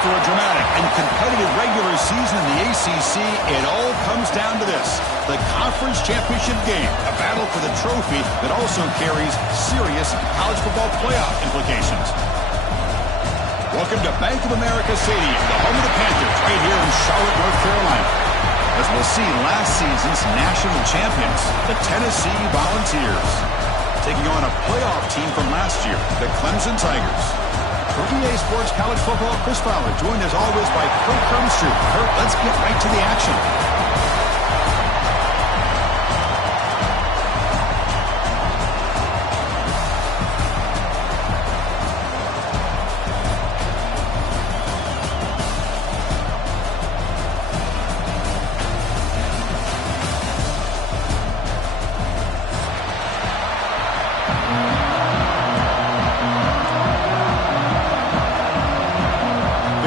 After a dramatic and competitive regular season in the ACC, it all comes down to this: the conference championship game, a battle for the trophy that also carries serious college football playoff implications. Welcome to Bank of America Stadium, the home of the Panthers, right here in Charlotte, North Carolina. As we'll see, last season's national champions, the Tennessee Volunteers, taking on a playoff team from last year, the Clemson Tigers. For EA Sports College Football, Chris Fowler, joined as always by Kurt Kermstrom. Kurt, let's get right to the action.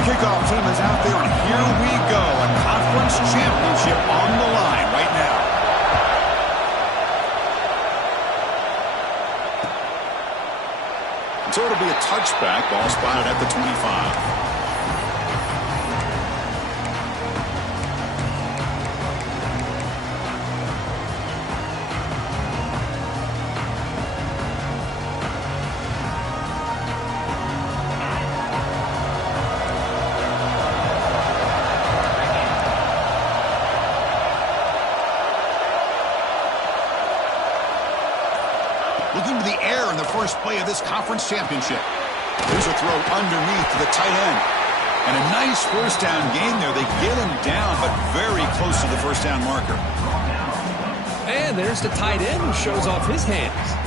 Kickoff team is out there, and here we go. A conference championship on the line right now. So it'll be a touchback, ball spotted at the 25. Looking to the air in the first play of this conference championship. There's a throw underneath to the tight end. And a nice first down gain there. They get him down, but very close to the first down marker. And there's the tight end who shows off his hands.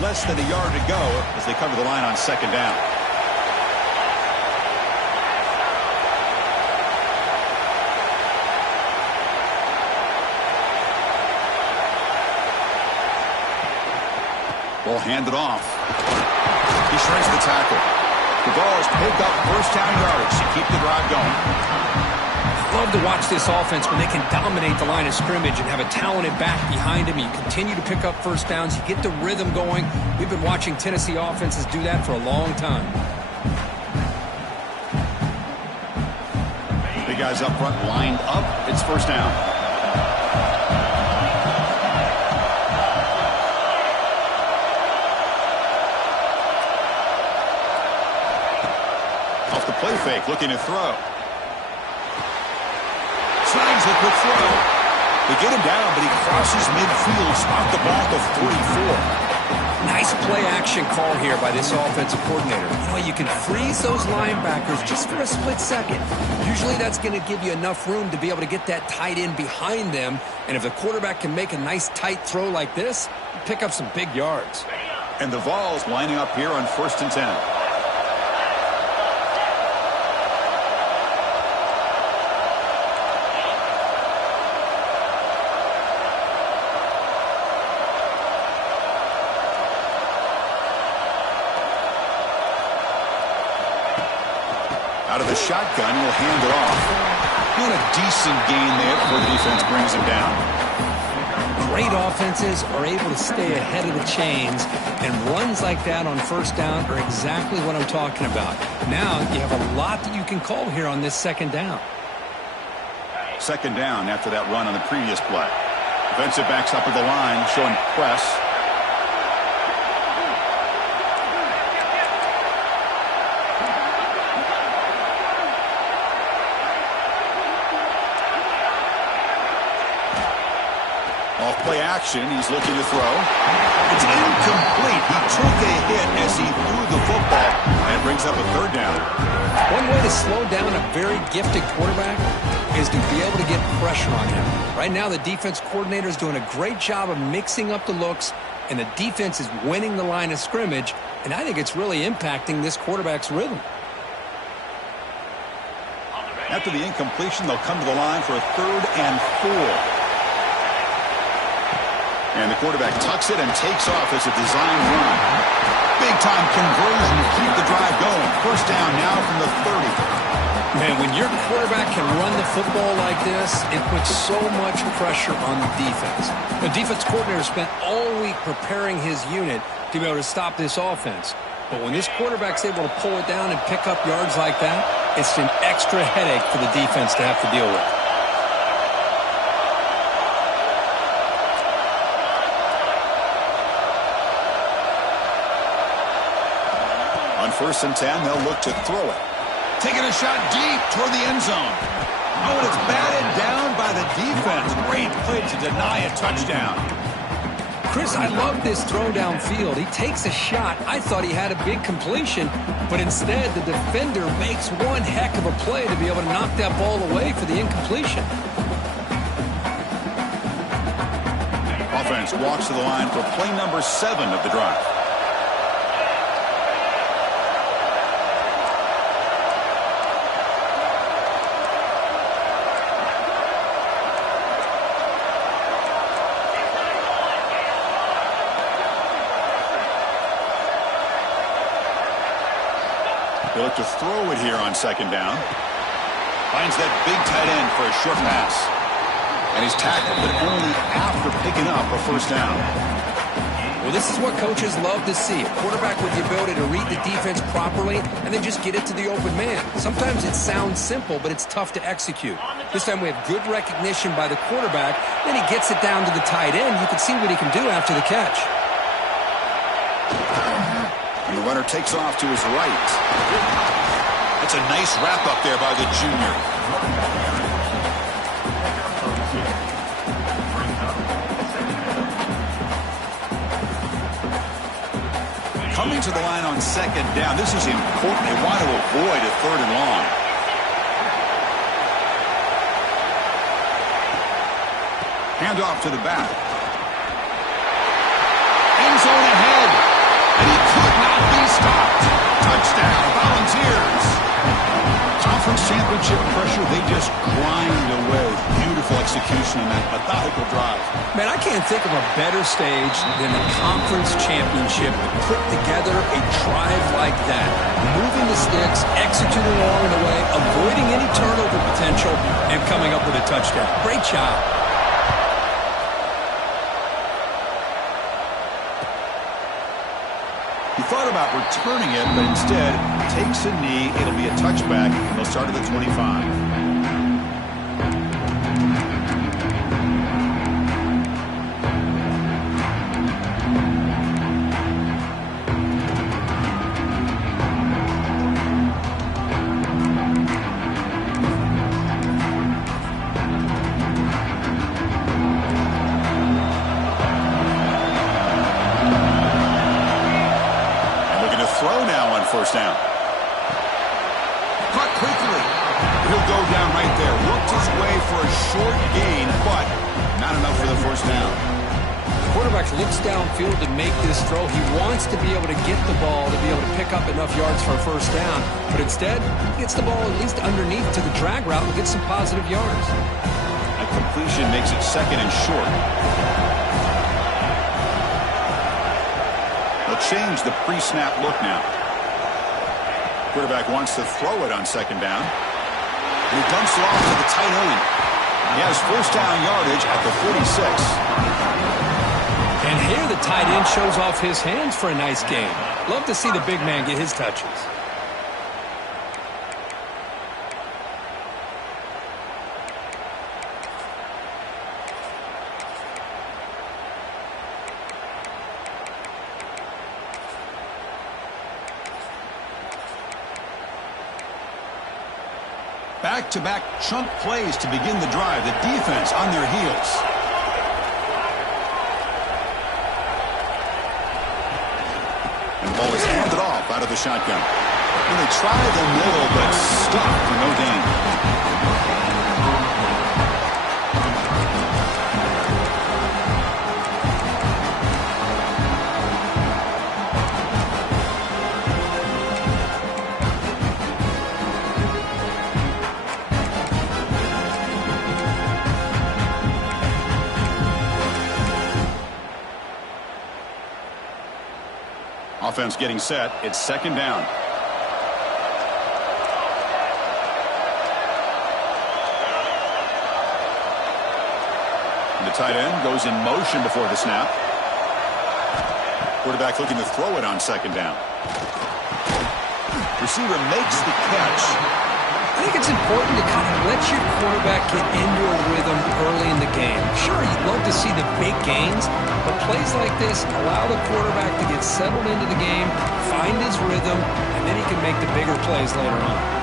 Less than a yard to go as they cover the line on second down. Ball handed off. He shreds the tackle. The Vols pick up first down yardage to keep the drive going. I love to watch this offense when they can dominate the line of scrimmage and have a talented back behind him. You continue to pick up first downs. You get the rhythm going. We've been watching Tennessee offenses do that for a long time. Big guys up front lined up. It's first down. Play fake, looking to throw. Snags the quick throw. They get him down, but he crosses midfield, spot the ball to 44. Nice play action call here by this offensive coordinator. You know, you can freeze those linebackers just for a split second. Usually that's going to give you enough room to be able to get that tight end behind them. And if the quarterback can make a nice tight throw like this, pick up some big yards. And the Vols lining up here on 1st and 10. Out of the shotgun, he'll hand it off. Doing a decent gain there before the defense brings him down. Great offenses are able to stay ahead of the chains, and runs like that on first down are exactly what I'm talking about. Now you have a lot that you can call here on this second down. Second down after that run on the previous play. Defensive backs up at the line, showing press. Off-play action, he's looking to throw. It's incomplete. He took a hit as he threw the football and brings up a third down. One way to slow down a very gifted quarterback is to be able to get pressure on him. Right now, the defense coordinator is doing a great job of mixing up the looks, and the defense is winning the line of scrimmage, and I think it's really impacting this quarterback's rhythm. After the incompletion, they'll come to the line for a 3rd and 4. And the quarterback tucks it and takes off as a design run. Big-time conversion to keep the drive going. First down now from the 30. Man, when your quarterback can run the football like this, it puts so much pressure on the defense. The defense coordinator spent all week preparing his unit to be able to stop this offense. But when this quarterback's able to pull it down and pick up yards like that, it's an extra headache for the defense to have to deal with. On 1st and 10, they'll look to throw it. Taking a shot deep toward the end zone. Oh, and it's batted down by the defense. Great play to deny a touchdown. Chris, I love this throw downfield. He takes a shot. I thought he had a big completion, but instead the defender makes one heck of a play to be able to knock that ball away for the incompletion. Offense walks to the line for play number 7 of the drive. They look to throw it here on 2nd down. Finds that big tight end for a short pass. And he's tackled, but only after picking up a 1st down. Well, this is what coaches love to see. A quarterback with the ability to read the defense properly and then just get it to the open man. Sometimes it sounds simple, but it's tough to execute. This time we have good recognition by the quarterback. Then he gets it down to the tight end. You can see what he can do after the catch. And the runner takes off to his right. That's a nice wrap up there by the junior. Coming to the line on 2nd down. This is important. They want to avoid a 3rd and long. Hand off to the back. End zone ahead. And he could not be stopped. Touchdown, Volunteers. Conference championship pressure, they just grind away. Beautiful execution on that methodical drive. Man, I can't think of a better stage than the conference championship to put together a drive like that. Moving the sticks, executing along the way, avoiding any turnover potential, and coming up with a touchdown. Great job. He thought about returning it, but instead takes a knee. It'll be a touchback. They'll start at the 25. First down. Caught quickly. He'll go down right there. Worked his way for a short gain, but not enough for the 1st down. The quarterback looks downfield to make this throw. He wants to be able to get the ball to be able to pick up enough yards for a 1st down, but instead he gets the ball at least underneath to the drag route and gets some positive yards. A completion makes it 2nd and short. They'll change the pre-snap look now. Quarterback wants to throw it on 2nd down. He dumps it off to the tight end. He has 1st down yardage at the 46. And here the tight end shows off his hands for a nice game. Love to see the big man get his touches. Back-to-back chunk plays to begin the drive. The defense on their heels. And the ball is handed off out of the shotgun. And they try the middle, but stopped for no gain. Offense getting set. It's 2nd down. And the tight end goes in motion before the snap. Quarterback looking to throw it on second down. Receiver makes the catch. I think it's important to kind of let your quarterback get into a rhythm early in the game. Sure, you'd love to see the big gains, but plays like this allow the quarterback to get settled into the game, find his rhythm, and then he can make the bigger plays later on.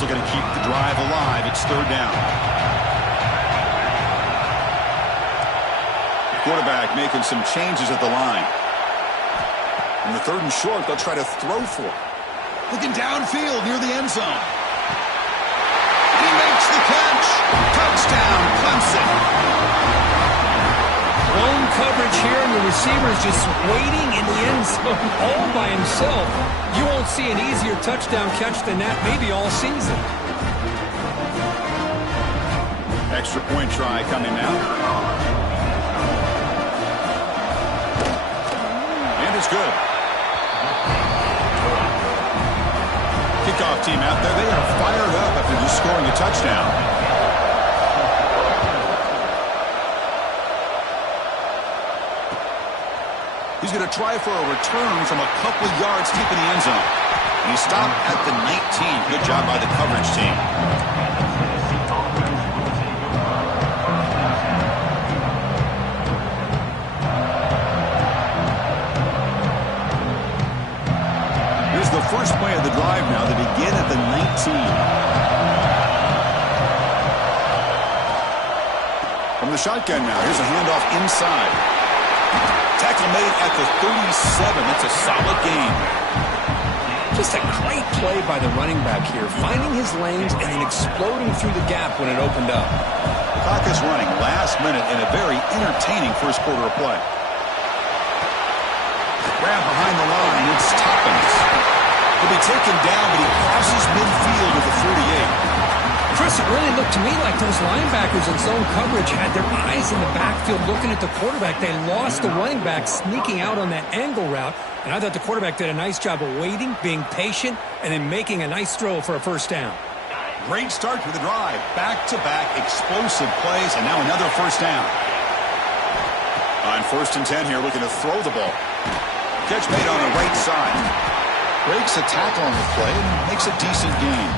Looking to keep the drive alive. It's third down. Quarterback making some changes at the line. In the third and short, they'll try to throw for it. Looking downfield near the end zone. He makes the catch. Touchdown, Clemson. Lone coverage here, and the receiver is just waiting in the end zone all by himself. You won't see an easier touchdown catch than that maybe all season. Extra point try coming now. And it's good. Kickoff team out there. They are fired up after just scoring a touchdown. He's going to try for a return from a couple of yards deep in the end zone. And he stopped at the 19. Good job by the coverage team. Here's the first play of the drive now. They begin at the 19. From the shotgun now. Here's a handoff inside. Tackle made at the 37. That's a solid gain. Just a great play by the running back here, finding his lanes and then exploding through the gap when it opened up. The clock is running last minute in a very entertaining first quarter of play. Grab behind the line. It's Toppins. He'll be taken down, but he crosses midfield at the 48. Chris, it really looked to me like those linebackers in zone coverage had their eyes in the backfield looking at the quarterback. They lost the running back sneaking out on that angle route, and I thought the quarterback did a nice job of waiting, being patient, and then making a nice throw for a first down. Great start for the drive. Back-to-back explosive plays, and now another first down. On 1st and 10 here, looking to throw the ball. Catch made on the right side. Breaks a tackle on the play and makes a decent gain.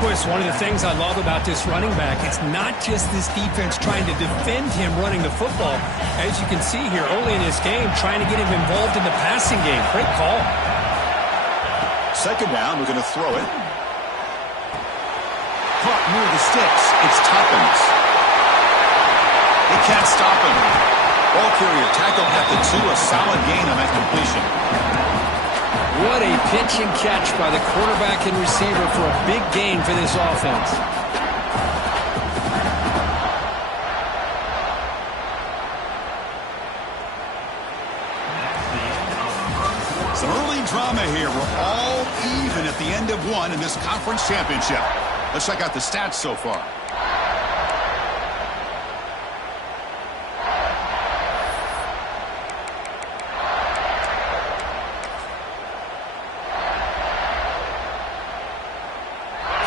Chris, one of the things I love about this running back, it's not just this defense trying to defend him running the football. As you can see here early in this game, trying to get him involved in the passing game. Great call. Second down, we're going to throw it. Caught near the sticks. It's Toppins. They can't stop him. Ball carrier tackled at the 2. A solid gain on that completion. What a pitch and catch by the quarterback and receiver for a big gain for this offense. Some early drama here. We're all even at the end of one in this conference championship. Let's check out the stats so far.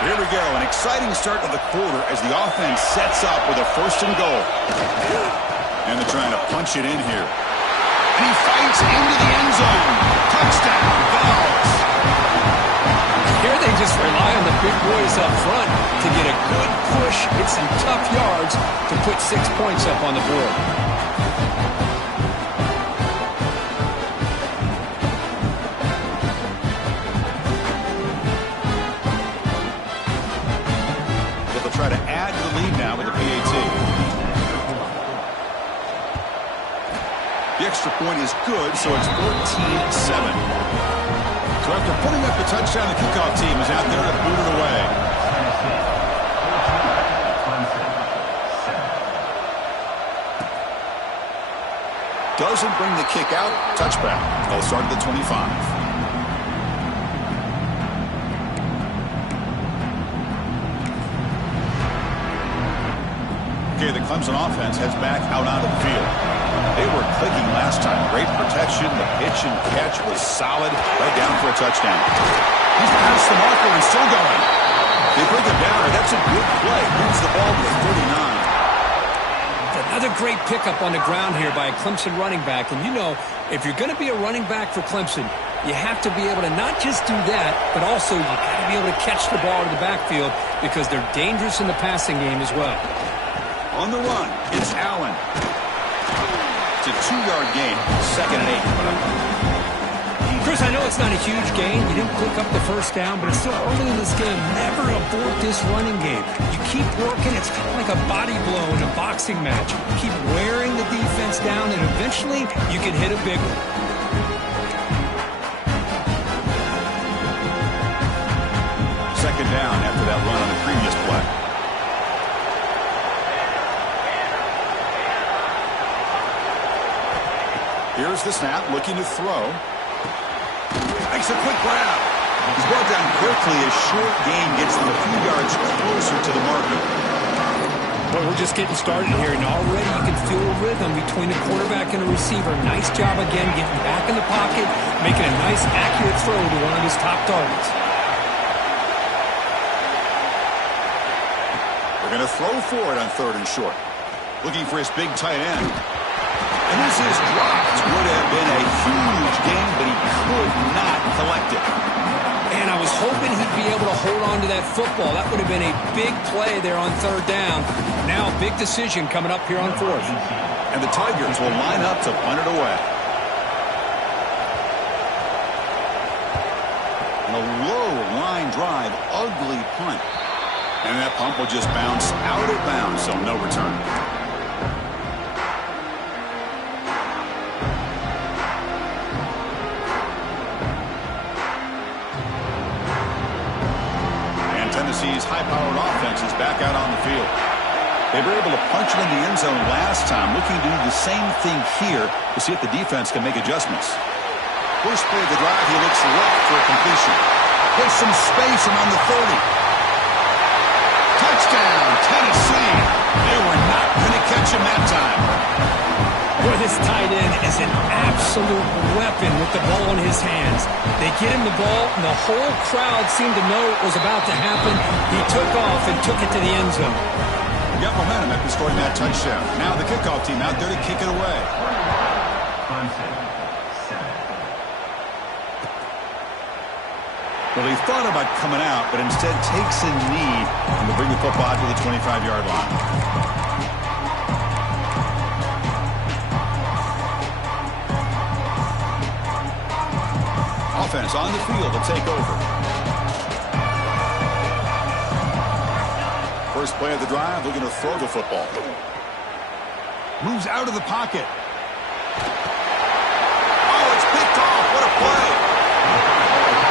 Here we go, an exciting start of the quarter as the offense sets up with a 1st and goal. And they're trying to punch it in here. And he fights into the end zone. Touchdown, Vols. Here they just rely on the big boys up front to get a good push, get some tough yards to put 6 points up on the board. Try to add to the lead now with the PAT. The extra point is good, so it's 14-7. So after putting up the touchdown, the kickoff team is out there to boot it away. Doesn't bring the kick out. Touchback. They'll start at the 25. The Clemson offense heads back out onto the field. They were clicking last time. Great protection. The pitch and catch was solid. Right down for a touchdown. He's past the marker and still going. They bring him down. That's a good play. Moves the ball to 39. Another great pickup on the ground here by a Clemson running back. And you know, if you're going to be a running back for Clemson, you have to be able to not just do that, but also you got to be able to catch the ball in the backfield because they're dangerous in the passing game as well. On the run, it's Allen. It's a 2-yard gain, 2nd and 8. Chris, I know it's not a huge gain. You didn't pick up the first down, but it's still early in this game. Never abort this running game. You keep working. It's kind of like a body blow in a boxing match. You keep wearing the defense down, and eventually you can hit a big one. Second down after that run on the previous play. Here's the snap, looking to throw. Makes a quick grab. He's brought down quickly. A short gain gets them a few yards closer to the marker. Well, we're just getting started here, and already you can feel a rhythm between the quarterback and the receiver. Nice job again getting back in the pocket, making a nice, accurate throw to one of his top targets. They're going to throw for it on 3rd and short. Looking for his big tight end. And this is dropped. Would have been a huge gain, but he could not collect it. And I was hoping he'd be able to hold on to that football. That would have been a big play there on 3rd down. Now a big decision coming up here on 4th. And the Tigers will line up to punt it away. And a low line drive, ugly punt. And that punt will just bounce out of bounds, so no return. Tennessee's high-powered offense is back out on the field. They were able to punch it in the end zone last time, looking to do the same thing here to see if the defense can make adjustments. First play of the drive, he looks left for a completion. There's some space around the 30. Touchdown, Tennessee. They were not going to catch him that time. Boy, this tight end is an absolute weapon with the ball in his hands. They get him the ball, and the whole crowd seemed to know it was about to happen. He took off and took it to the end zone. Got momentum after scoring that touchdown. Now the kickoff team out there to kick it away. Well, he thought about coming out, but instead takes a knee and will bring the football to the 25-yard line. Offense on the field to take over. First play of the drive, looking to throw the football. Moves out of the pocket. Oh, it's picked off. What a play.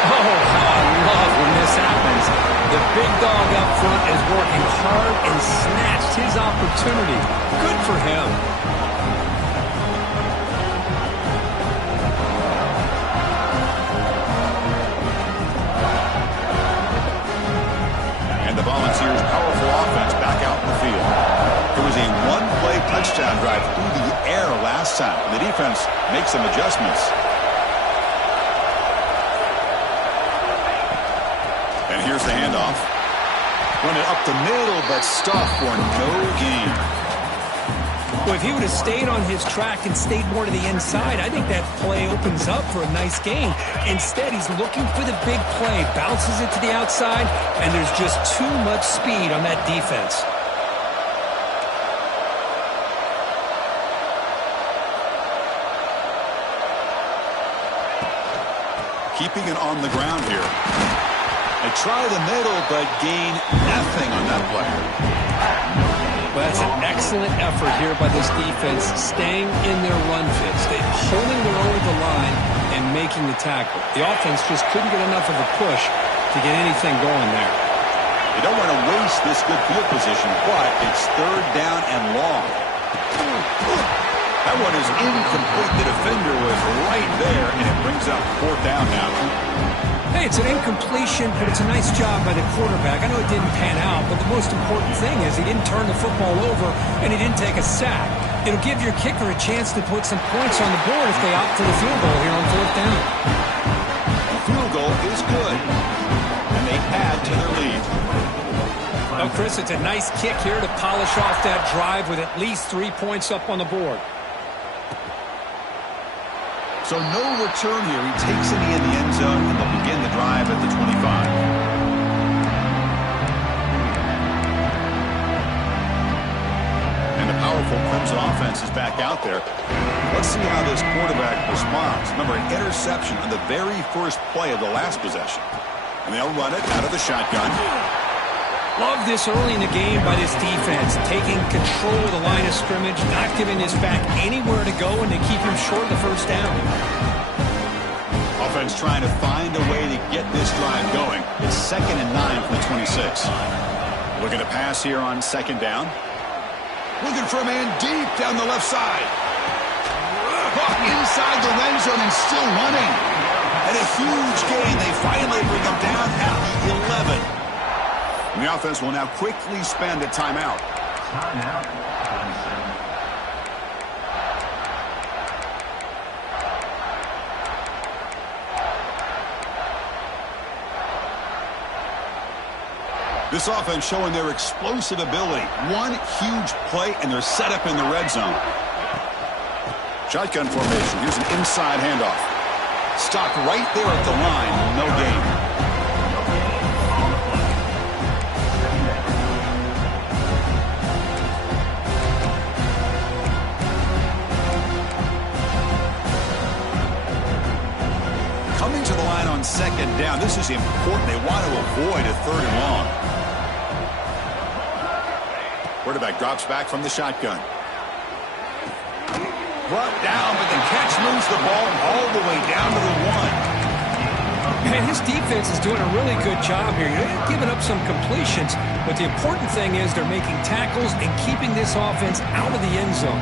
Oh, how I love when this happens. The big dog up front is working hard and snatched his opportunity. Good for him. The Volunteers' powerful offense back out in the field. There was a one-play touchdown drive through the air last time. The defense makes some adjustments. And here's the handoff. Run it up the middle, but stuffed for no gain. Well, if he would have stayed on his track and stayed more to the inside, I think that play opens up for a nice gain. Instead, he's looking for the big play, bounces it to the outside, and there's just too much speed on that defense. Keeping it on the ground here. They try the middle, but gain nothing on that play. Well, that's an excellent effort here by this defense, staying in their run fits. They're holding their own at the line and making the tackle. The offense just couldn't get enough of a push to get anything going there. You don't want to waste this good field position, but it's 3rd down and long. That one is incomplete. The defender was right there, and it brings up 4th down now. Hey, it's an incompletion, but it's a nice job by the quarterback. I know it didn't pan out, but the most important thing is he didn't turn the football over and he didn't take a sack. It'll give your kicker a chance to put some points on the board if they opt for the field goal here on 4th down. The field goal is good, and they add to their lead. Well, Chris, it's a nice kick here to polish off that drive with at least 3 points up on the board. So no return here. He takes it in the end zone, and they'll begin the drive at the 25. And the powerful Clemson offense is back out there. Let's see how this quarterback responds. Remember, an interception on the very first play of the last possession. And they'll run it out of the shotgun. Love this early in the game by this defense, taking control of the line of scrimmage, not giving this back anywhere to go, and to keep him short of the first down. Offense trying to find a way to get this drive going. It's 2nd and 9 from the 26. Looking to pass here on 2nd down. Looking for a man deep down the left side. Inside the red zone and still running. And a huge gain. They finally bring him down at the 11. And the offense will now quickly spend a timeout. This offense showing their explosive ability. One huge play, and they're set up in the red zone. Shotgun formation. Here's an inside handoff. Stopped right there at the line. No gain. Coming to the line on 2nd down. This is important. They want to avoid a 3rd and long. Quarterback drops back from the shotgun. Brought down, but the catch moves the ball all the way down to the 1. Man, his defense is doing a really good job here. They're giving up some completions, but the important thing is they're making tackles and keeping this offense out of the end zone.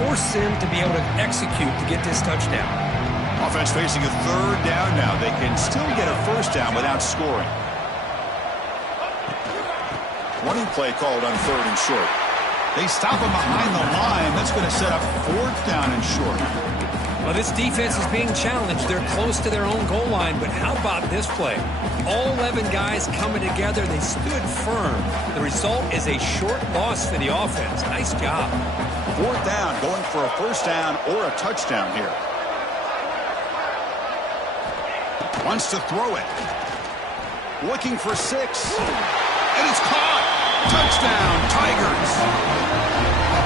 Force him to be able to execute to get this touchdown. Offense facing a 3rd down now. They can still get a 1st down without scoring. Running play called on 3rd and short. They stop him behind the line. That's going to set up 4th down and short. Well, this defense is being challenged. They're close to their own goal line, but how about this play? All 11 guys coming together. They stood firm. The result is a short loss for the offense. Nice job. 4th down, going for a 1st down or a touchdown here. Wants to throw it. Looking for 6. And it's caught. Touchdown, Tigers.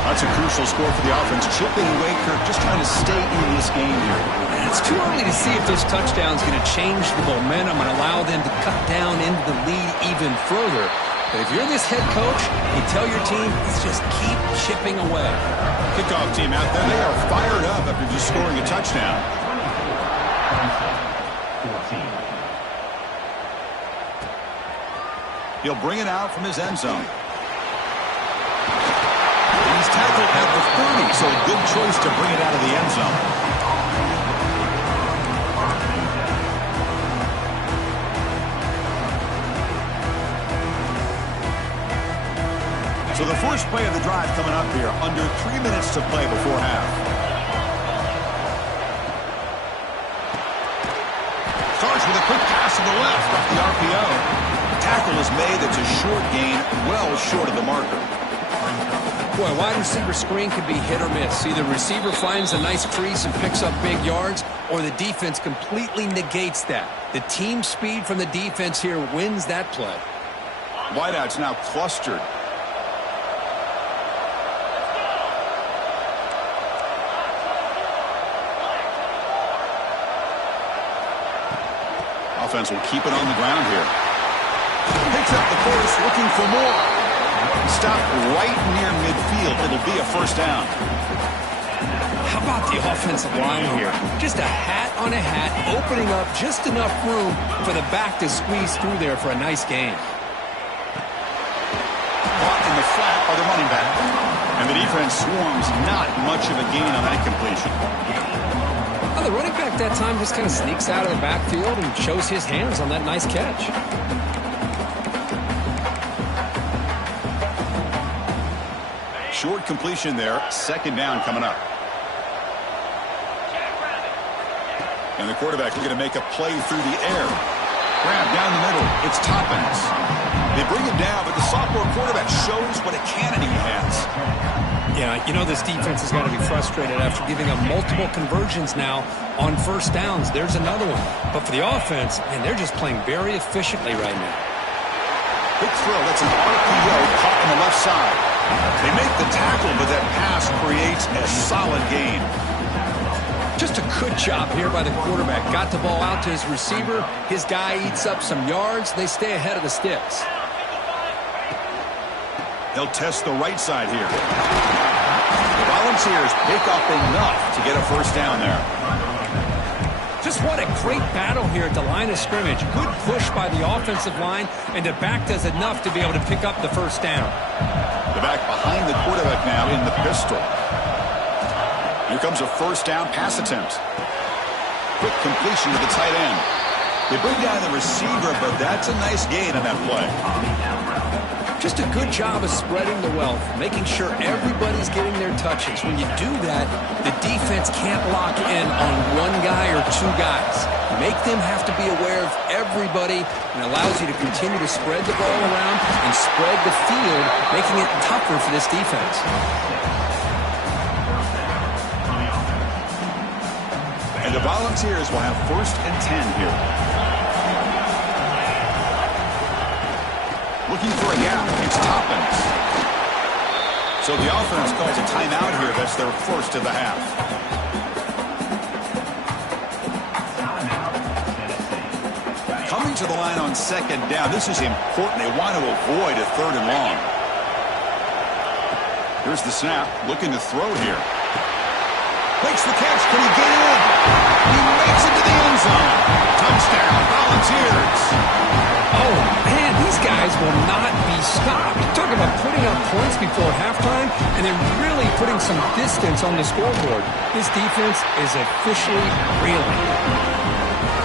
That's a crucial score for the offense. Chipping away, Kirk, just trying to stay in this game here. It's too early to see if this touchdown is going to change the momentum and allow them to cut down into the lead even further. But if you're this head coach, you tell your team, let's just keep chipping away. Kickoff team out there, they are fired up after just scoring a touchdown. He'll bring it out from his end zone. And he's tackled at the 30, so a good choice to bring it out of the end zone. So the first play of the drive coming up here, under 3 minutes to play before half. Starts with a quick pass to the left off the RPO. Tackle is made. That's a short gain, well short of the marker. Boy, wide receiver screen can be hit or miss. Either receiver finds a nice crease and picks up big yards, or the defense completely negates that. The team speed from the defense here wins that play. Wideout's now clustered. Offense will keep it on the ground here. Picks up the course, looking for more. Stopped right near midfield. It'll be a 1st down. How about the offensive line here? Just a hat on a hat, opening up just enough room for the back to squeeze through there for a nice gain. Caught in the flat by the running back. And the defense swarms, not much of a gain on that completion. Well, the running back that time just kind of sneaks out of the backfield and shows his hands on that nice catch. Short completion there. Second down coming up. And the quarterback looking to make a play through the air. Grab down the middle. It's Toppins. They bring him down, but the sophomore quarterback shows what a cannon he has. Yeah, you know this defense has got to be frustrated after giving up multiple conversions now on first downs. There's another one. But for the offense, man, they're just playing very efficiently right now. Quick throw. That's an RPO caught on the left side. They make the tackle, but that pass creates a solid gain. Just a good job here by the quarterback. Got the ball out to his receiver. His guy eats up some yards. They stay ahead of the sticks. They'll test the right side here. The Volunteers pick up enough to get a first down there. Just what a great battle here at the line of scrimmage. Good push by the offensive line, and the back does enough to be able to pick up the first down. The back behind the quarterback now in the pistol. Here comes a first down pass attempt. Quick completion to the tight end. They bring down the receiver, but that's a nice gain on that play. Just a good job of spreading the wealth, making sure everybody's getting their touches. When you do that, the defense can't lock in on one guy or two guys. Make them have to be aware of everybody, and allows you to continue to spread the ball around and spread the field, making it tougher for this defense. And the Volunteers will have 1st and 10 here. Looking for a gap. It's Toppins. So the offense calls a timeout here. That's their first of the half. Coming to the line on second down. This is important. They want to avoid a 3rd and long. Here's the snap. Looking to throw here. Makes the catch. Can he get in? He makes it to the end zone. Touchdown, Volunteers. Oh, man, these guys will not be stopped. Talk about putting up points before halftime and then really putting some distance on the scoreboard. This defense is officially reeling.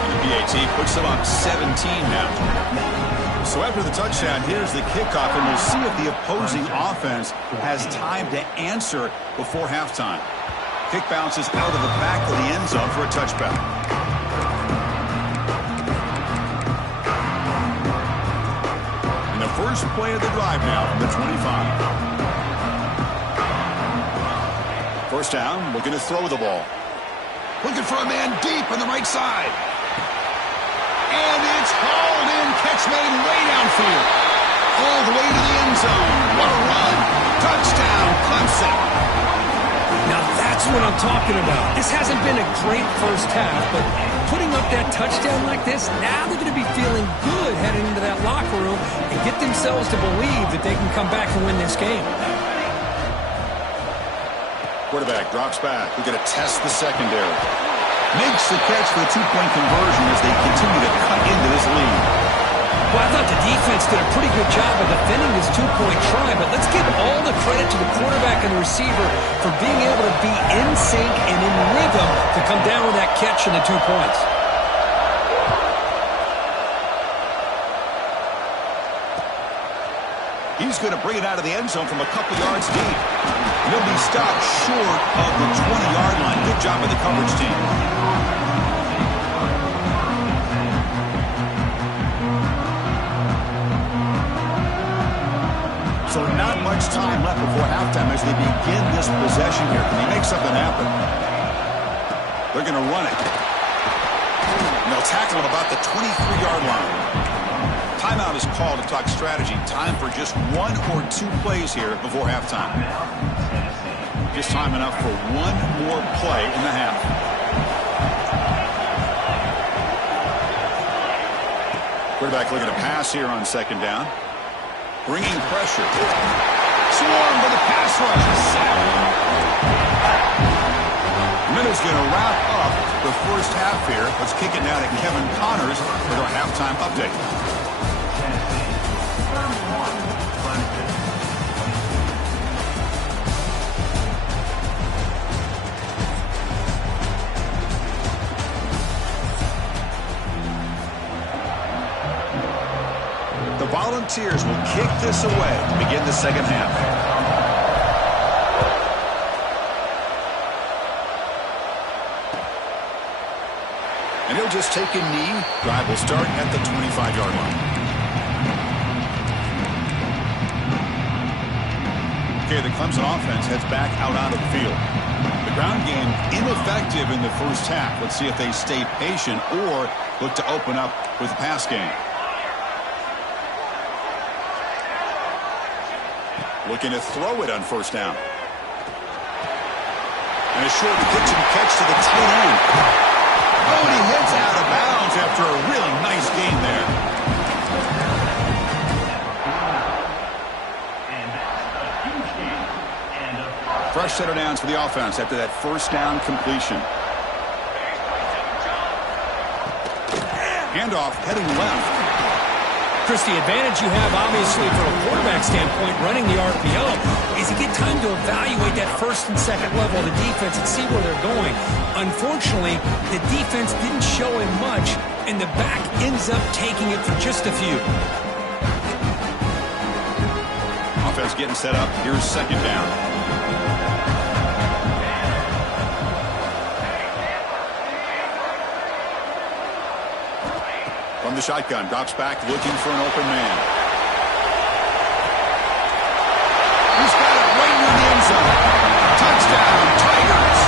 And the BAT puts them up 17 now. So after the touchdown, here's the kickoff, and we'll see if the opposing offense has time to answer before halftime. Kick bounces out of the back of the end zone for a touchback. And the first play of the drive now from the 25. First down, looking to throw the ball. Looking for a man deep on the right side. And it's hauled in, catch made way downfield. All the way to the end zone. What a run. Touchdown, Clemson. Now that's what I'm talking about. This hasn't been a great first half, but putting up that touchdown like this, now they're going to be feeling good heading into that locker room and get themselves to believe that they can come back and win this game. Quarterback drops back. We're going to test the secondary. Makes the catch for the 2-point conversion as they continue to cut into this lead. Well, I thought the defense did a pretty good job of defending this 2-point try, but let's give all the credit to the quarterback and the receiver for being able to be in sync and in rhythm to come down with that catch and the 2 points. He's going to bring it out of the end zone from a couple yards deep. He'll be stopped short of the 20-yard line. Good job by the coverage team. So not much time left before halftime as they begin this possession here. Can he make something happen? They're going to run it. And they'll tackle him about the 23-yard line. Timeout is called to talk strategy. Time for just 1 or 2 plays here before halftime. Just time enough for 1 more play in the half. Quarterback looking to pass here on second down. Bringing pressure. Swarmed by the pass rush. Minutes going to wrap up the first half here. Let's kick it now to Kevin Connors with our halftime update. The Volunteers will kick this away to begin the second half. They'll just take a knee. Drive will start at the 25-yard line. Okay, the Clemson offense heads back out onto the field. The ground game ineffective in the first half. Let's see if they stay patient or look to open up with the pass game. Looking to throw it on first down. And a short pitch and catch to the tight end. Oh, and he heads out of bounds after a really nice gain there. Fresh set of downs for the offense after that first down completion. Handoff heading left. Chris, the advantage you have, obviously, from a quarterback standpoint, running the RPO, is you get time to evaluate that first and second level of the defense and see where they're going. Unfortunately, the defense didn't show him much, and the back ends up taking it for just a few. Offense getting set up. Here's second down. From the shotgun, drops back, looking for an open man. He's got it right near the end zone. Touchdown, Tigers.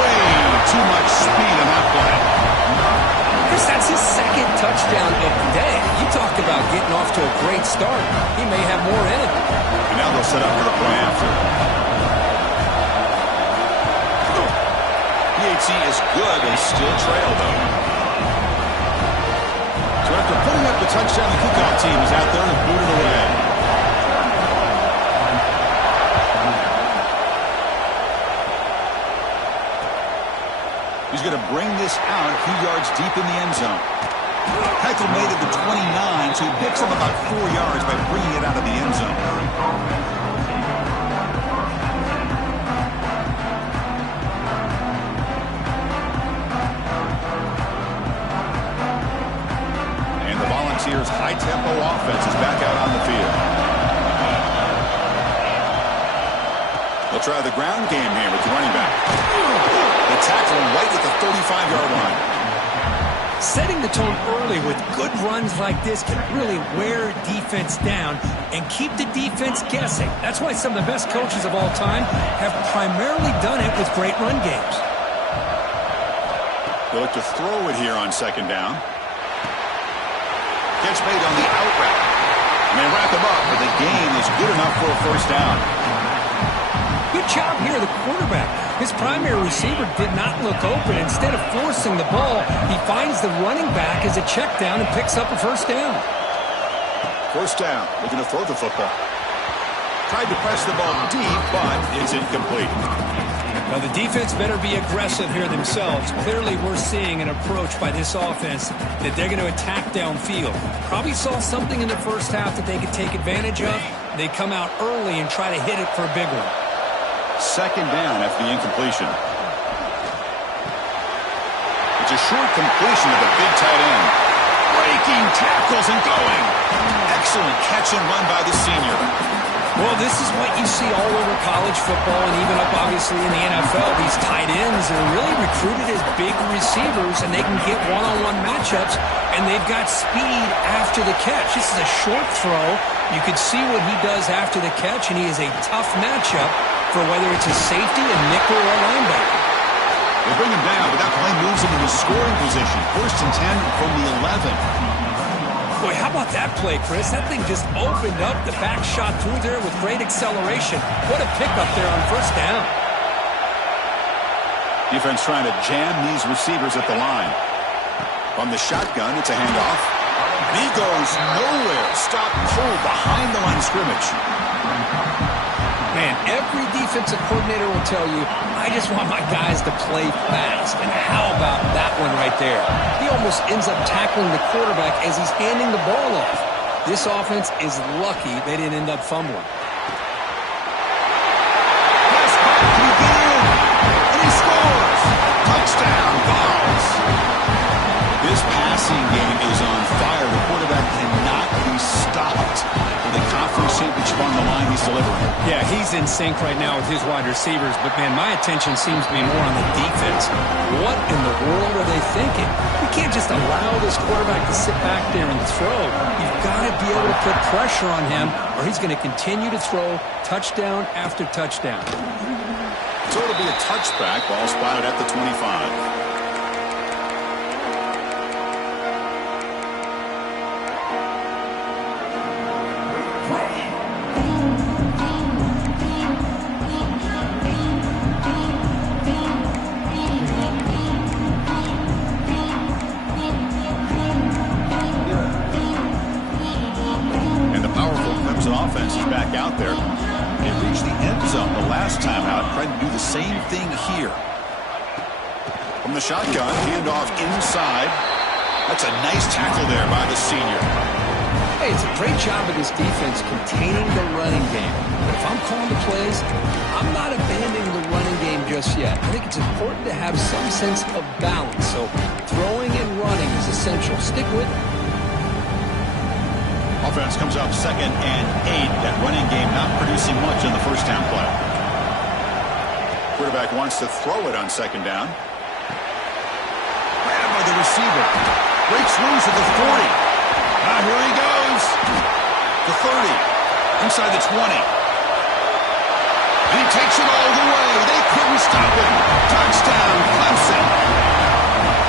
Way too much speed on that play. Chris, that's his second touchdown of the day. You talk about getting off to a great start. He may have more in it. And now they'll set up for the play after. PHC is good. They still trail, though. So after putting up the touchdown, the kickoff team is out there to boot it away. He's going to bring this out a few yards deep in the end zone. Heckle made it to 29, so he picks up about 4 yards by bringing it out of the end zone. Volunteers' high-tempo offense is back out on the field. They'll try the ground game here with the running back. The tackle right at the 35-yard line. Setting the tone early with good runs like this can really wear defense down and keep the defense guessing. That's why some of the best coaches of all time have primarily done it with great run games. They'll look to throw it here on second down. Catch made on the out route. And they wrap him up, but the gain is good enough for a first down. Good job here, the quarterback. His primary receiver did not look open. Instead of forcing the ball, he finds the running back as a check down and picks up a first down. First down, looking to throw the football. Tried to press the ball deep, but it's incomplete. Now, the defense better be aggressive here themselves. Clearly, we're seeing an approach by this offense that they're going to attack downfield. Probably saw something in the first half that they could take advantage of. They come out early and try to hit it for a big one. Second down after the incompletion. It's a short completion to the big tight end. Breaking tackles and going. Excellent catch and run by the senior. Well, this is what you see all over college football and even up, obviously, in the NFL. These tight ends are really recruited as big receivers, and they can get one-on-one matchups, and they've got speed after the catch. This is a short throw. You can see what he does after the catch, and he is a tough matchup for whether it's a safety, a nickel, or a linebacker. They bring him down, but that play moves him into scoring position. First and 10 from the 11. Boy, how about that play, Chris? That thing just opened up. The back shot through there with great acceleration. What a pickup there on first down. Defense trying to jam these receivers at the line. From the shotgun, it's a handoff. And he goes nowhere. Stop cold behind the line of scrimmage. Man, every defensive coordinator will tell you, I just want my guys to play fast. And how about that one right there? He almost ends up tackling the quarterback as he's handing the ball off. This offense is lucky they didn't end up fumbling. Pass back, can he get in? And he scores! Touchdown, Vols! This passing game is on fire. The quarterback cannot be stopped. With the conference championship on the line, he's delivering. Yeah, he's in sync right now with his wide receivers, but, man, my attention seems to be more on the defense. What in the world are they thinking? You can't just allow this quarterback to sit back there and throw. You've got to be able to put pressure on him, or he's going to continue to throw touchdown after touchdown. So it'll be a touchback. Ball spotted at the 25. Offense is back out there. They reached the end zone the last time out, trying to do the same thing here. From the shotgun, handoff inside. That's a nice tackle there by the senior. Hey, it's a great job of this defense containing the running game. But if I'm calling the plays, I'm not abandoning the running game just yet. I think it's important to have some sense of balance. So throwing and running is essential. Stick with it. Offense comes up 2nd and 8. That running game not producing much on the first down play. Quarterback wants to throw it on 2nd down. Grabbed by the receiver. Breaks loose at the 40. Now here he goes. The 30. Inside the 20. And he takes it all the way. They couldn't stop him. Touchdown, Clemson.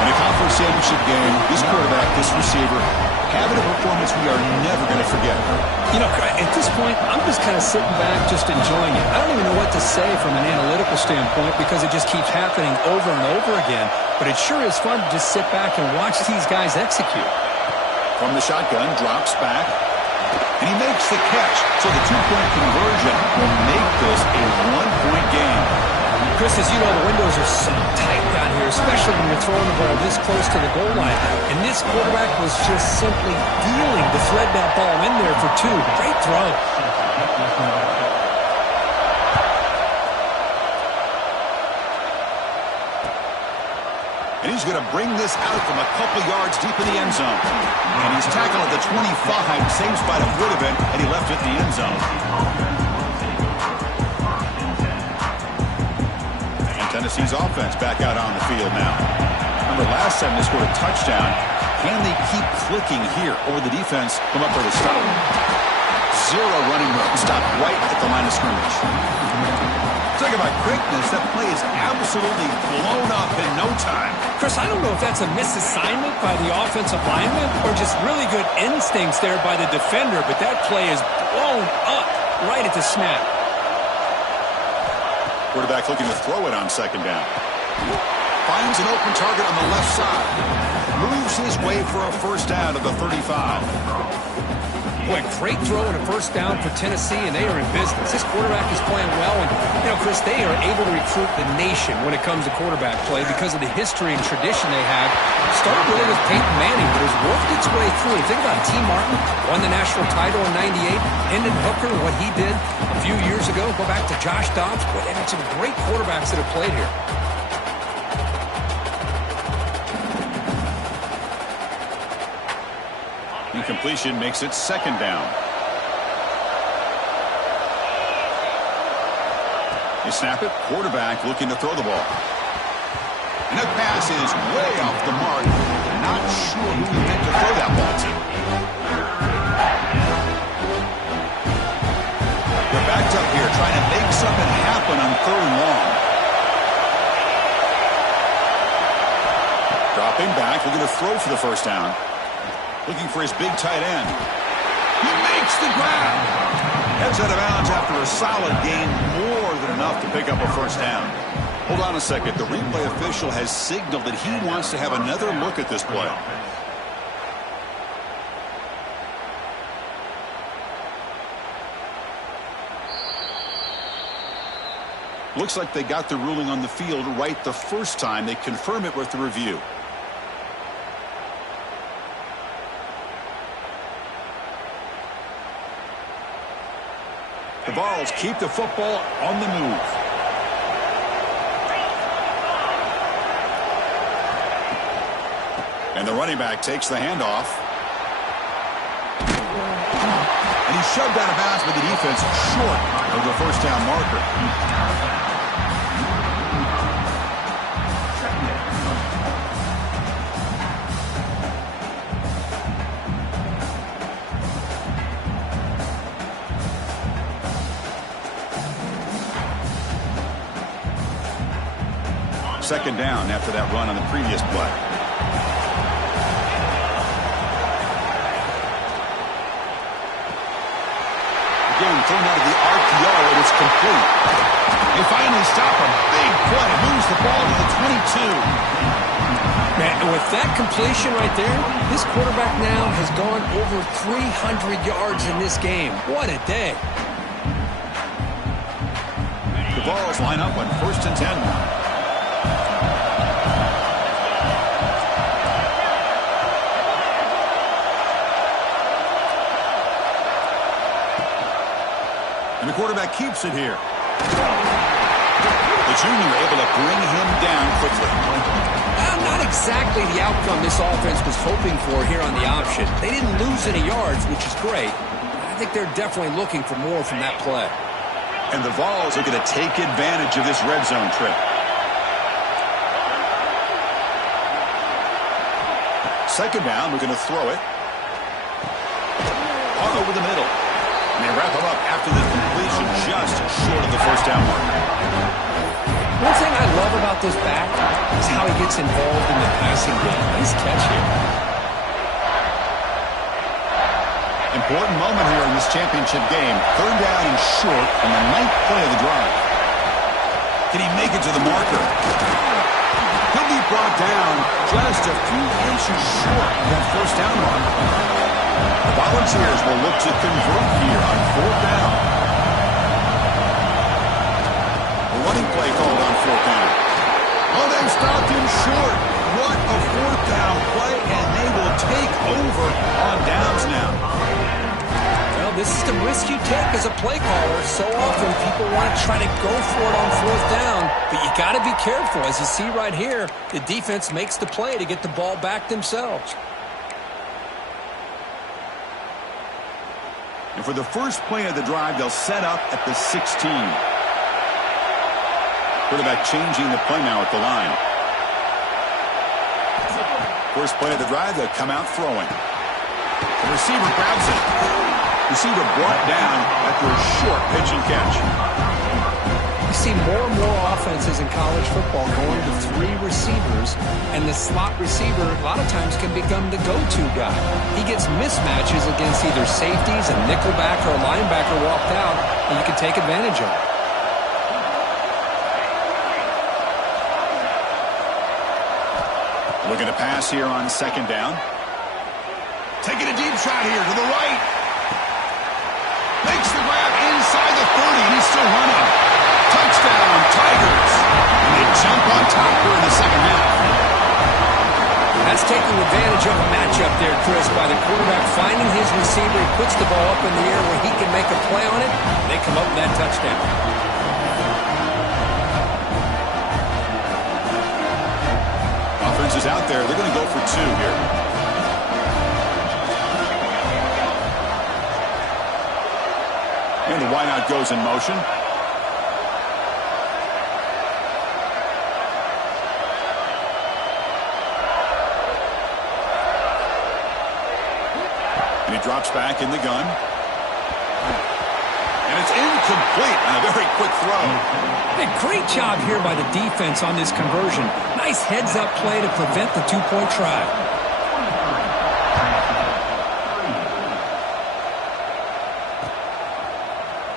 In a conference championship game, this quarterback, this receiver, having a performance we are never going to forget. You know, at this point, I'm just kind of sitting back, just enjoying it. I don't even know what to say from an analytical standpoint because it just keeps happening over and over again. But it sure is fun to just sit back and watch these guys execute. From the shotgun, drops back, and he makes the catch. So the two-point conversion will make this a one-point game. Chris, as you know, the windows are so tight down here, especially when you're throwing the ball this close to the goal line. And this quarterback was just simply dealing to thread that ball in there for 2. Great throw. And he's going to bring this out from a couple yards deep in the end zone. And he's tackled at the 25, same spot it would have been, and he left it in the end zone. Tennessee's offense back out on the field now. Remember last time they scored a touchdown. Can they keep clicking here? Or the defense come up for the stop? 0 running room. Stop right at the line of scrimmage. Talk about quickness. That play is absolutely blown up in no time. Chris, I don't know if that's a misassignment by the offensive lineman or just really good instincts there by the defender, but that play is blown up right at the snap. Quarterback looking to throw it on 2nd down. Finds an open target on the left side. Moves his way for a first down to the 35. Boy, great throw and a first down for Tennessee, and they are in business. This quarterback is playing well, and, you know, Chris, they are able to recruit the nation when it comes to quarterback play because of the history and tradition they have. Started really with Peyton Manning, but has worked its way through. Think about T. Martin, won the national title in '98. Hendon Hooker, what he did a few years ago. Go back to Josh Dobbs. Boy, they've had some great quarterbacks that have played here. Incompletion makes it 2nd down. You snap it. Quarterback looking to throw the ball. And that pass is way off the mark. Not sure who he meant to throw that ball to. They're backed up here trying to make something happen on 3rd and long. Dropping back, looking to throw for the first down. Looking for his big tight end. He makes the grab. Heads out of bounds after a solid gain, more than enough to pick up a first down. Hold on a second. The replay official has signaled that he wants to have another look at this play. Looks like they got the ruling on the field right the first time. They confirm it with the review. The Vols keep the football on the move. And the running back takes the handoff. And he's shoved out of bounds by the defense short of the first down marker. Second down after that run on the previous play. Again, thrown out of the RPO, and it's complete. They finally stop him. Big play. Moves the ball to the 22. Man, with that completion right there, this quarterback now has gone over 300 yards in this game. What a day. The Vols line up on 1st and 10 now. And the quarterback keeps it here. The junior able to bring him down quickly. Not exactly the outcome this offense was hoping for here on the option. They didn't lose any yards, which is great. I think they're definitely looking for more from that play. And the Vols are going to take advantage of this red zone trip. Second down, we're going to throw it. All over the middle. And they wrap him up after the completion just short of the first down mark. One thing I love about this back is how he gets involved in the passing game. Nice catch here. Important moment here in this championship game. Third down and short on the 9th play of the drive. Can he make it to the marker? He'll be brought down just a few inches short of that first down mark. The Volunteers will look to convert here on 4th down. A running play called on 4th down. Oh, they've stopped him short. What a 4th down play, and they will take over on downs now. Well, this is the risk you take as a play caller. So often people want to try to go for it on 4th down, but you got to be careful. As you see right here, the defense makes the play to get the ball back themselves. And for the first play of the drive, they'll set up at the 16. Quarterback changing the play now at the line. First play of the drive, they'll come out throwing. The receiver grabs it. Receiver brought down after a short pitch and catch. You see more and more offenses in college football going to 3 receivers, and the slot receiver a lot of times can become the go-to guy. He gets mismatches against either safeties, a nickelback, or a linebacker walked out, and you can take advantage of it. Looking to pass here on second down. Taking a deep shot here to the right. Makes the grab inside the 30, and he's still running. Touchdown, Tigers. And they jump on top here in the second half. That's taking advantage of a matchup there, Chris, by the quarterback finding his receiver. He puts the ball up in the air where he can make a play on it. They come up with that touchdown. Offense is out there. They're going to go for 2 here. And the wideout goes in motion. And he drops back in the gun. And it's incomplete on a very quick throw. Hey, great job here by the defense on this conversion. Nice heads-up play to prevent the 2-point try.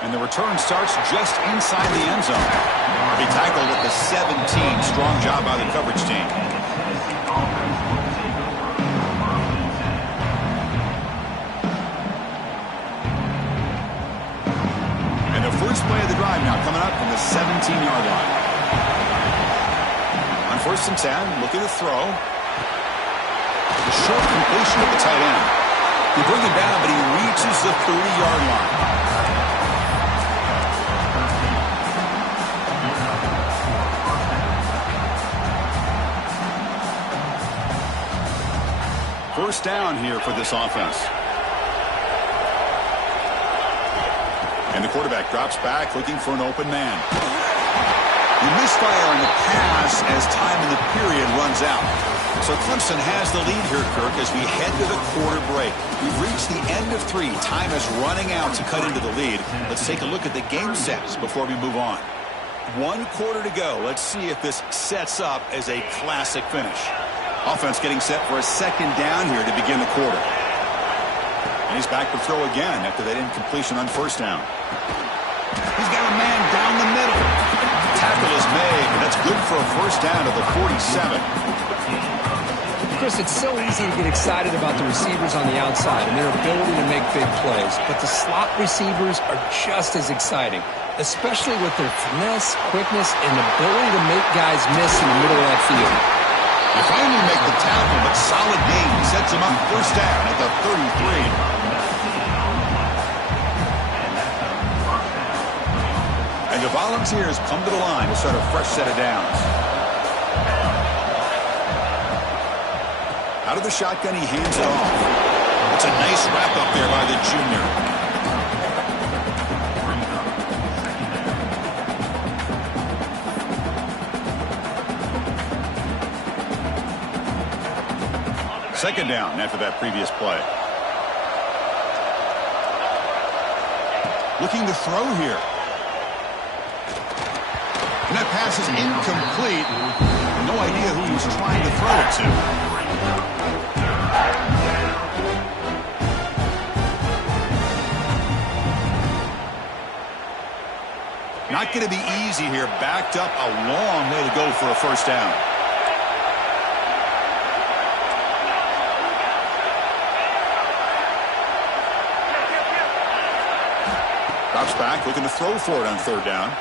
And the return starts just inside the end zone. He tackled at the 17. Strong job by the coverage team. And the first play of the drive now coming up from the 17-yard line. On 1st and 10, looking to throw. The short completion of the tight end. You bring him down, but he reaches the 30-yard line. First down here for this offense. And the quarterback drops back looking for an open man. You misfire on the pass as time in the period runs out. So Clemson has the lead here, Kirk, as we head to the quarter break. We've reached the end of 3. Time is running out to cut into the lead. Let's take a look at the game sets before we move on. 1 quarter to go. Let's see if this sets up as a classic finish. Offense getting set for a second down here to begin the quarter. And he's back to throw again after that incompletion on first down. He's got a man down the middle. Tackle is made, and that's good for a first down to the 47. Chris, it's so easy to get excited about the receivers on the outside and their ability to make big plays, but the slot receivers are just as exciting, especially with their finesse, quickness, and ability to make guys miss in the middle of that field. You finally make the tackle, but solid gain sets him up first down at the 33. And the Volunteers come to the line to start a fresh set of downs. Out of the shotgun, he hands it off. It's a nice wrap up there by the junior. Second down after that previous play. Looking to throw here. And that pass is incomplete. No idea who he's trying to throw it to. Not going to be easy here. Backed up a long way to go for a first down. Drops back, looking to throw for it on third down.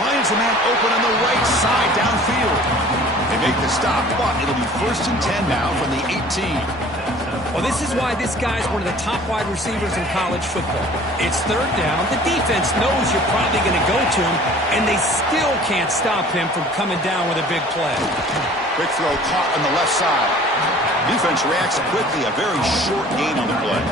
Finds a man open on the right side downfield. They make the stop, but it'll be 1st and 10 now from the 18. Well, this is why this guy's one of the top wide receivers in college football. It's third down. The defense knows you're probably going to go to him, and they still can't stop him from coming down with a big play. Quick throw caught on the left side. Defense reacts quickly. A very short gain on the play.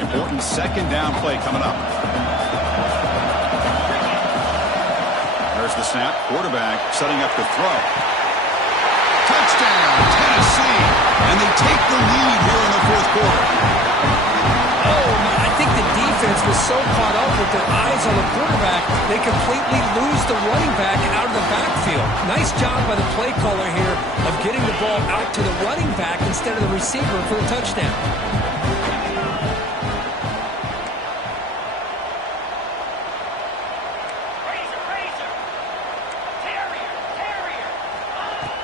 Important second down play coming up. There's the snap. Quarterback setting up the throw. Touchdown, Tennessee. And they take the lead here in the 4th quarter. Oh, I think the defense was so caught up with their eyes on the quarterback, they completely lose the running back out of the backfield. Nice job by the play caller here of getting the ball out to the running back instead of the receiver for the touchdown.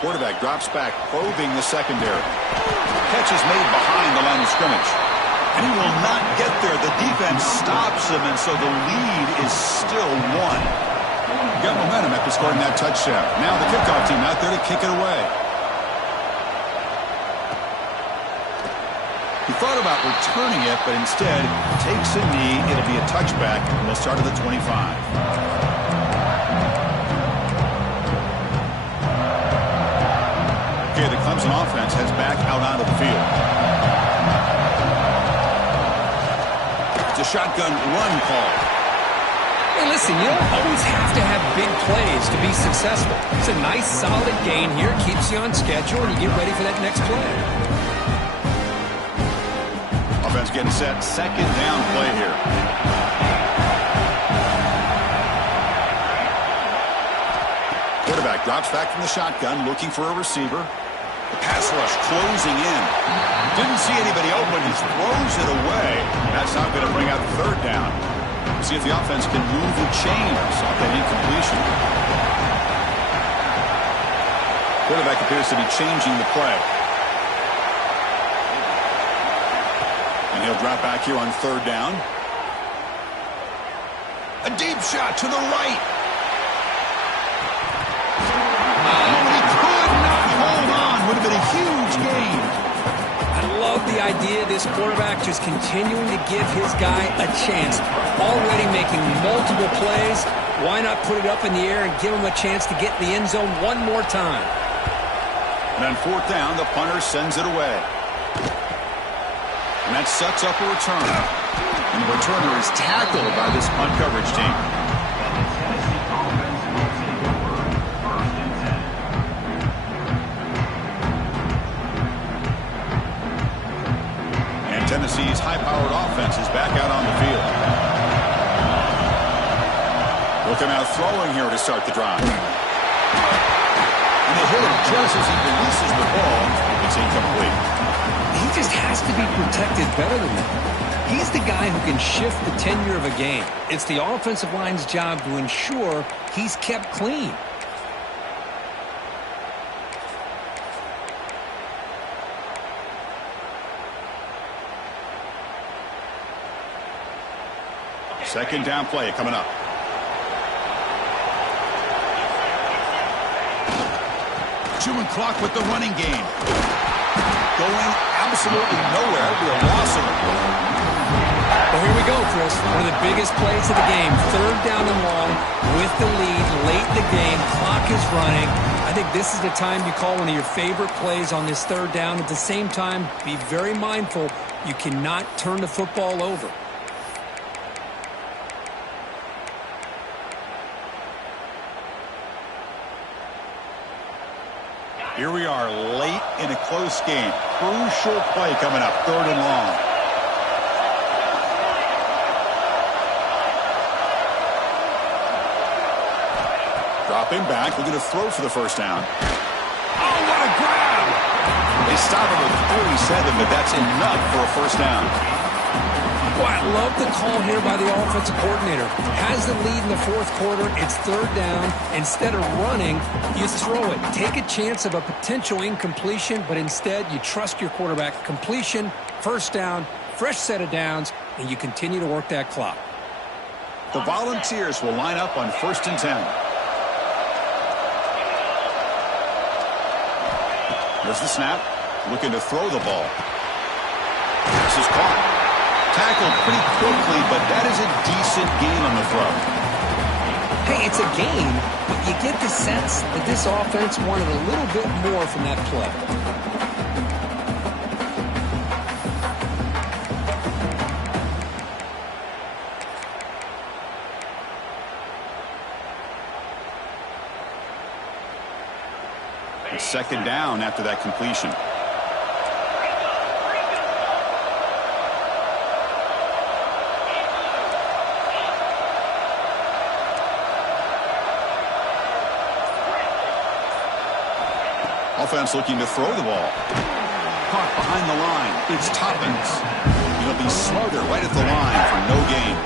Quarterback drops back, probing the secondary. Catch is made behind the line of scrimmage. And he will not get there. The defense stops him, and so the lead is still 1. Got momentum after scoring that touchdown. Now the kickoff team out there to kick it away. He thought about returning it, but instead takes a knee. It'll be a touchback, and they'll start at the 25. Okay, the Clemson offense heads back out onto the field. It's a shotgun run call. Hey, listen, you don't always have to have big plays to be successful. It's a nice, solid gain here. Keeps you on schedule, and you get ready for that next play. Offense getting set. Second down play here. Quarterback drops back from the shotgun, looking for a receiver. The pass rush closing in. Didn't see anybody open. He throws it away. That's not going to bring out the third down. See if the offense can move the chains off that incompletion. Quarterback appears to be changing the play. And he'll drop back here on third down. A deep shot to the right. Would have been a huge gain. I love love the idea of this quarterback just continuing to give his guy a chance. Already making multiple plays. Why not put it up in the air and give him a chance to get in the end zone one more time? And on fourth down, the punter sends it away. And that sets up a return. And the returner is tackled by this punt coverage team. And Tennessee's high-powered offense is back out on the field. Looking out throwing here to start the drive. And they hit him just as he releases the ball. It's incomplete. He just has to be protected better than that. He's the guy who can shift the tenure of a game. It's the offensive line's job to ensure he's kept clean. Second down play coming up. Chewing clock with the running game. Going absolutely nowhere. It'll be a loss of it. Well, here we go, Chris. One of the biggest plays of the game. Third down and long with the lead late in the game. Clock is running. I think this is the time you call one of your favorite plays on this third down. At the same time, be very mindful. You cannot turn the football over. Here we are late in a close game. Crucial play coming up, third and long. Dropping back, looking to throw for the first down. Oh, what a grab! They stop him with 47, but that's enough for a first down. Boy, I love the call here by the offensive coordinator. Has the lead in the fourth quarter. It's third down. Instead of running, you throw it. Take a chance of a potential incompletion, but instead you trust your quarterback. Completion, first down, fresh set of downs, and you continue to work that clock. The Volunteers will line up on 1st and 10. There's the snap. Looking to throw the ball. This is caught. Tackled pretty quickly, but that is a decent gain on the throw. Hey, it's a gain, but you get the sense that this offense wanted a little bit more from that play. It's second down after that completion. Offense looking to throw the ball. Caught behind the line. It's Toppins. He'll be smothered right at the line for no gain.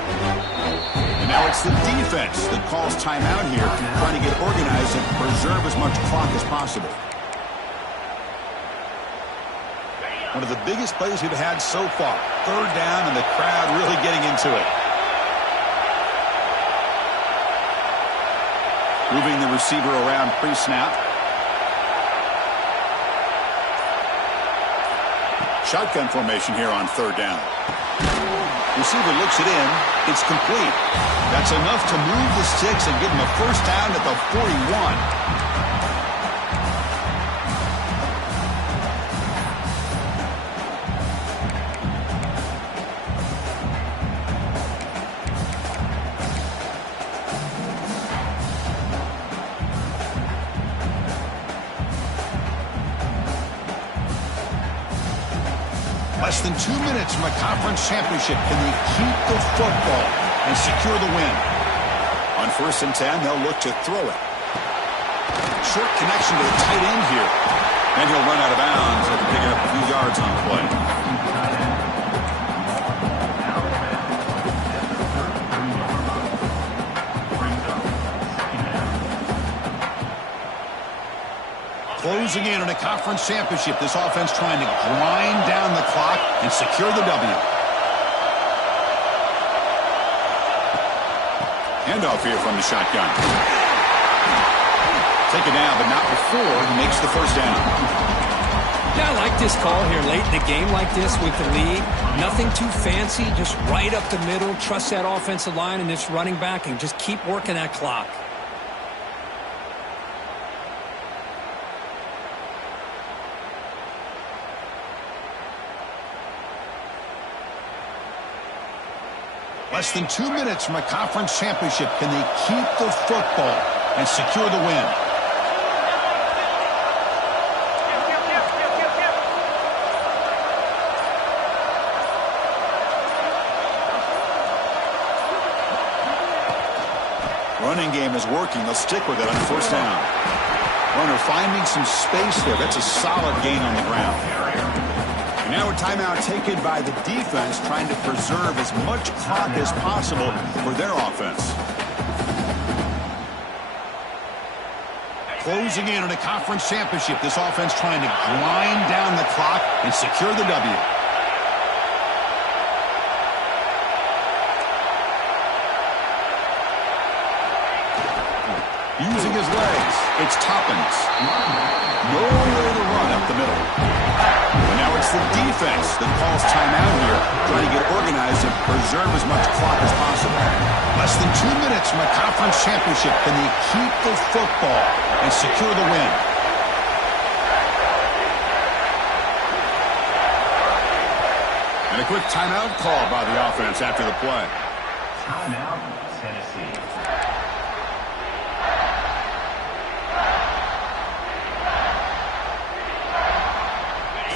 And now it's the defense that calls timeout here, trying to get organized and preserve as much clock as possible. One of the biggest plays we've had so far. Third down and the crowd really getting into it. Moving the receiver around pre-snap. Shotgun formation here on third down. Receiver looks it in. It's complete. That's enough to move the sticks and give him a first down at the 41. Less than 2 minutes from a conference championship. Can they keep the football and secure the win? On 1st and 10, they'll look to throw it. Short connection to the tight end here. And he'll run out of bounds after picking up a few yards on the play. Closing in on a conference championship. This offense trying to grind down the clock and secure the W. Handoff here from the shotgun. Take it down, but not before he makes the first down. Yeah, I like this call here late in the game like this with the lead. Nothing too fancy, just right up the middle. Trust that offensive line and this running back and just keep working that clock. Less than 2 minutes from a conference championship. Can they keep the football and secure the win? Running game is working. They'll stick with it on first down. Runner finding some space there. That's a solid gain on the ground. And now a timeout taken by the defense, trying to preserve as much clock as possible for their offense. Closing in on a conference championship, this offense trying to grind down the clock and secure the W. Using his legs, it's Toppins. Nowhere to run up the middle. And now it's the defense that calls timeout here, trying to get organized and preserve as much clock as possible. Less than 2 minutes from a conference championship. Can they keep the football and secure the win? And a quick timeout call by the offense after the play. Timeout, Tennessee.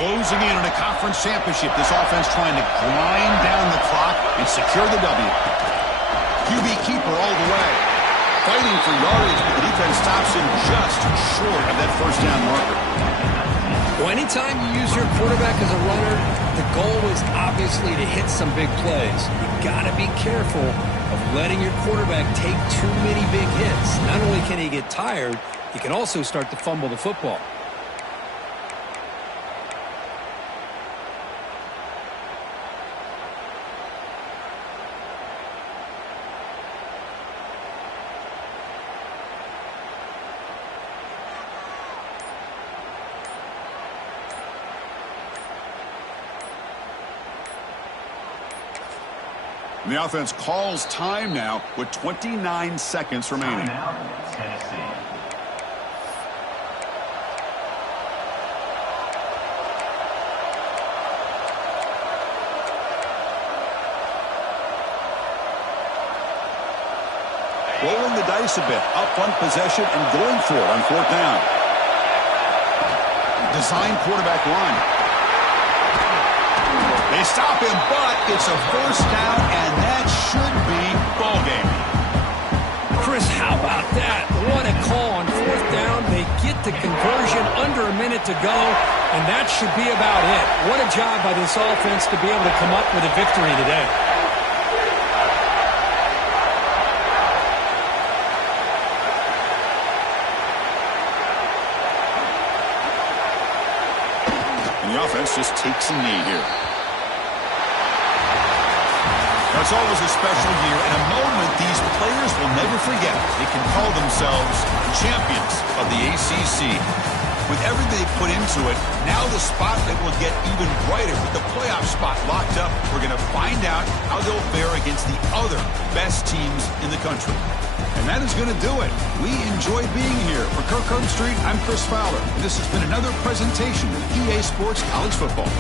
Closing in on a conference championship. This offense trying to grind down the clock and secure the W. QB keeper all the way. Fighting for yardage, but the defense stops him just short of that first down marker. Well, anytime you use your quarterback as a runner, the goal is obviously to hit some big plays. You got to be careful of letting your quarterback take too many big hits. Not only can he get tired, he can also start to fumble the football. And the offense calls time now with 29 seconds remaining. Timeout, Tennessee. Rolling the dice a bit, up one possession and going for it on fourth down. Design quarterback run. They stop him, but it's a first down, and that should be ball game. Chris, how about that? What a call on fourth down. They get the conversion under a minute to go, and that should be about it. What a job by this offense to be able to come up with a victory today. And the offense just takes a knee here. Now, it's always a special year and a moment these players will never forget. They can call themselves champions of the ACC. With everything they put into it, now the spotlight will get even brighter. With the playoff spot locked up, we're going to find out how they'll fare against the other best teams in the country. And that is going to do it. We enjoy being here. For Kirkland Street, I'm Chris Fowler. And this has been another presentation of EA Sports College Football.